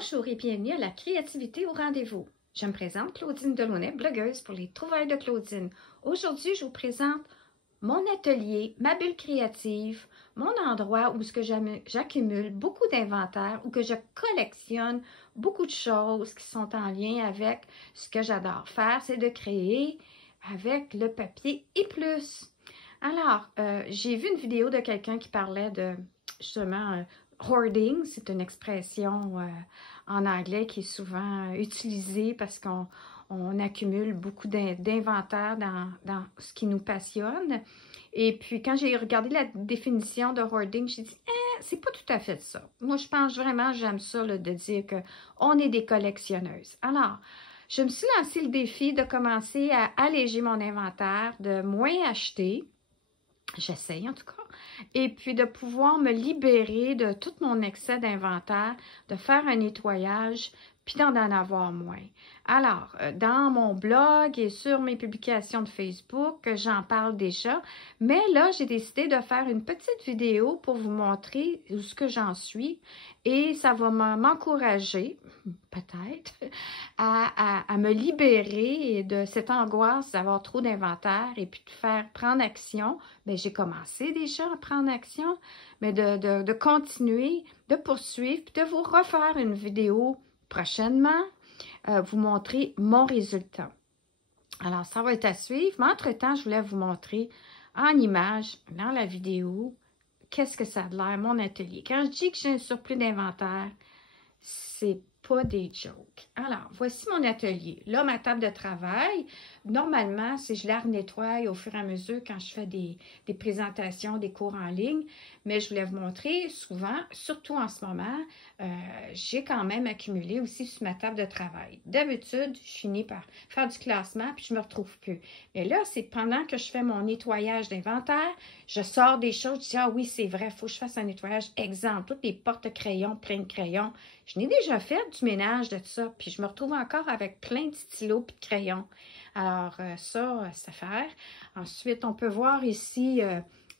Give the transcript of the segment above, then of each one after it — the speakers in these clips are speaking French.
Bonjour et bienvenue à la créativité au rendez-vous. Je me présente Claudine Delaunay, blogueuse pour les trouvailles de Claudine. Aujourd'hui, je vous présente mon atelier, ma bulle créative, mon endroit où j'accumule beaucoup d'inventaire, où que je collectionne beaucoup de choses qui sont en lien avec ce que j'adore faire, c'est de créer avec le papier et plus. Alors, j'ai vu une vidéo de quelqu'un qui parlait de justement hoarding, c'est une expression en anglais qui est souvent utilisée parce qu'on accumule beaucoup d'inventaire dans ce qui nous passionne. Et puis, quand j'ai regardé la définition de hoarding, j'ai dit, c'est pas tout à fait ça. Moi, je pense vraiment, j'aime ça là, de dire qu'on est des collectionneuses. Alors, je me suis lancé le défi de commencer à alléger mon inventaire, de moins acheter. J'essaye en tout cas. Et puis de pouvoir me libérer de tout mon excès d'inventaire, de faire un nettoyage, puis d'en avoir moins. Alors, dans mon blog et sur mes publications de Facebook, j'en parle déjà. Mais là, j'ai décidé de faire une petite vidéo pour vous montrer où ce que j'en suis. Et ça va m'encourager, peut-être, à me libérer de cette angoisse d'avoir trop d'inventaire et puis de prendre action. Bien, j'ai commencé déjà à prendre action, mais de continuer, de poursuivre, puis de vous refaire une vidéo prochainement, vous montrer mon résultat. Alors, ça va être à suivre, mais entre-temps, je voulais vous montrer en image, dans la vidéo, qu'est-ce que ça a l'air, mon atelier. Quand je dis que j'ai un surplus d'inventaire, c'est pas des jokes. Alors, voici mon atelier. Là, ma table de travail, normalement, si je la nettoie au fur et à mesure quand je fais des présentations, des cours en ligne, mais je voulais vous montrer souvent, surtout en ce moment, j'ai quand même accumulé aussi sur ma table de travail. D'habitude, je finis par faire du classement puis je me retrouve plus. Mais là, c'est pendant que je fais mon nettoyage d'inventaire, je sors des choses, je dis, ah oui, c'est vrai, il faut que je fasse un nettoyage. Exemple, toutes les porte-crayons, plein de crayons. Je n'ai déjà fait du ménage de tout ça, puis je me retrouve encore avec plein de stylos et de crayons. Alors, ça, c'est à faire. Ensuite, on peut voir ici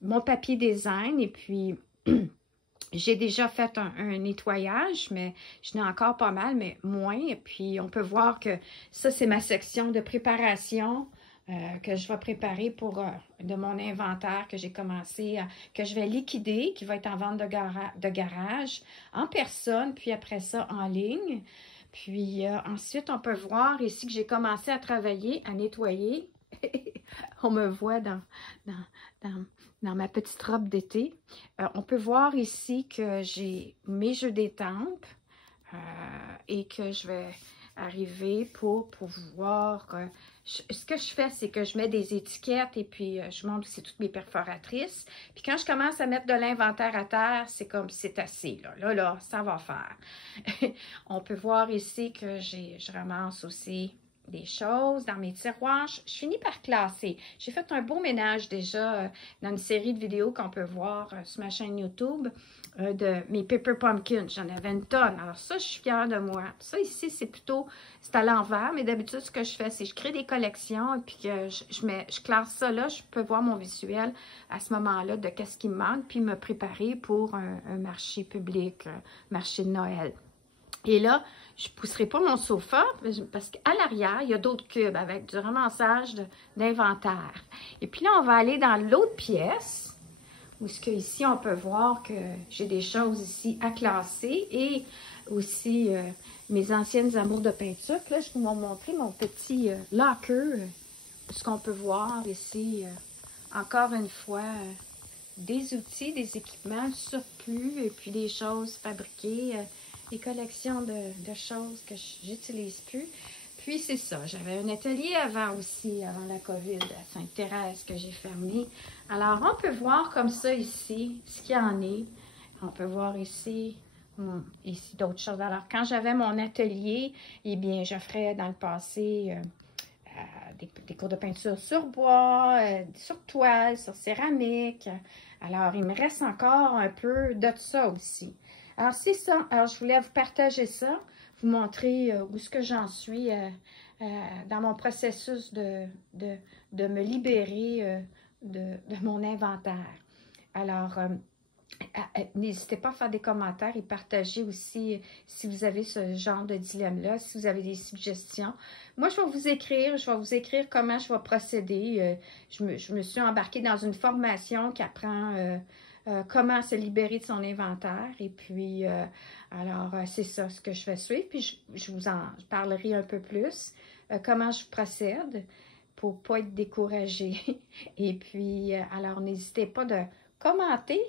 mon papier design, et puis j'ai déjà fait un nettoyage, mais je n'ai encore pas mal, mais moins. Et puis, on peut voir que ça, c'est ma section de préparation que je vais préparer pour de mon inventaire que j'ai commencé, que je vais liquider, qui va être en vente de garage, en personne, puis après ça, en ligne. Puis ensuite, on peut voir ici que j'ai commencé à travailler, à nettoyer. On me voit dans ma petite robe d'été. On peut voir ici que j'ai mes jeux d'étampes et que je vais arriver pour pouvoir... ce que je fais, c'est que je mets des étiquettes et puis je montre aussi toutes mes perforatrices. Puis quand je commence à mettre de l'inventaire à terre, c'est comme c'est assez. Là, ça va faire. On peut voir ici que je ramasse aussi des choses dans mes tiroirs. Je finis par classer. J'ai fait un beau ménage déjà dans une série de vidéos qu'on peut voir sur ma chaîne YouTube de mes Pepper Pumpkins. J'en avais une tonne. Alors ça, je suis fière de moi. Ça ici, c'est à l'envers, mais d'habitude, ce que je fais, c'est que je crée des collections et puis que je classe ça là. Je peux voir mon visuel à ce moment-là de qu'est-ce qui me manque, puis me préparer pour un marché public, un marché de Noël. Et là, je ne pousserai pas mon sofa parce qu'à l'arrière, il y a d'autres cubes avec du ramassage d'inventaire. Et puis là, on va aller dans l'autre pièce où ici, on peut voir que j'ai des choses ici à classer et aussi mes anciennes amours de peinture. Puis là, je vais vous montrer mon petit locker, ce qu'on peut voir ici, encore une fois, des outils, des équipements, surplus et puis des choses fabriquées, des collections de choses que j'utilise plus. Puis c'est ça, j'avais un atelier avant aussi, avant la COVID, à Sainte-Thérèse, que j'ai fermé. Alors, on peut voir comme ça ici, ce qu'il y en est. On peut voir ici d'autres choses. Alors, quand j'avais mon atelier, eh bien, j'offrais dans le passé des cours de peinture sur bois, sur toile, sur céramique. Alors, il me reste encore un peu de ça aussi. Alors, c'est ça. Alors, je voulais vous partager ça, vous montrer où est-ce que j'en suis dans mon processus de me libérer de mon inventaire. Alors, N'hésitez pas à faire des commentaires et partager aussi si vous avez ce genre de dilemme-là, si vous avez des suggestions. Moi, je vais vous écrire comment je vais procéder. Je me suis embarquée dans une formation qui apprend comment se libérer de son inventaire. Et puis, alors, c'est ça ce que je vais suivre. Puis, je vous en parlerai un peu plus, comment je procède pour ne pas être découragée. Et puis, alors, n'hésitez pas de commenter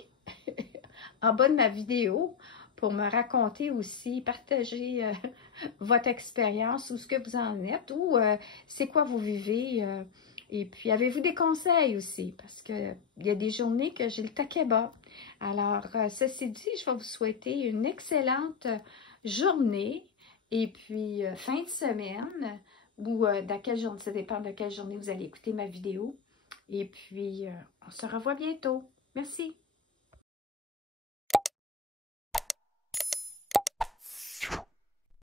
en bas de ma vidéo pour me raconter aussi, partager votre expérience ou ce que vous en êtes ou c'est quoi vous vivez. Et puis, avez-vous des conseils aussi? Parce qu'il y a des journées que j'ai le taquet bas. Alors, ceci dit, je vais vous souhaiter une excellente journée et puis fin de semaine ou dans quelle journée, ça dépend de quelle journée vous allez écouter ma vidéo. Et puis, on se revoit bientôt. Merci.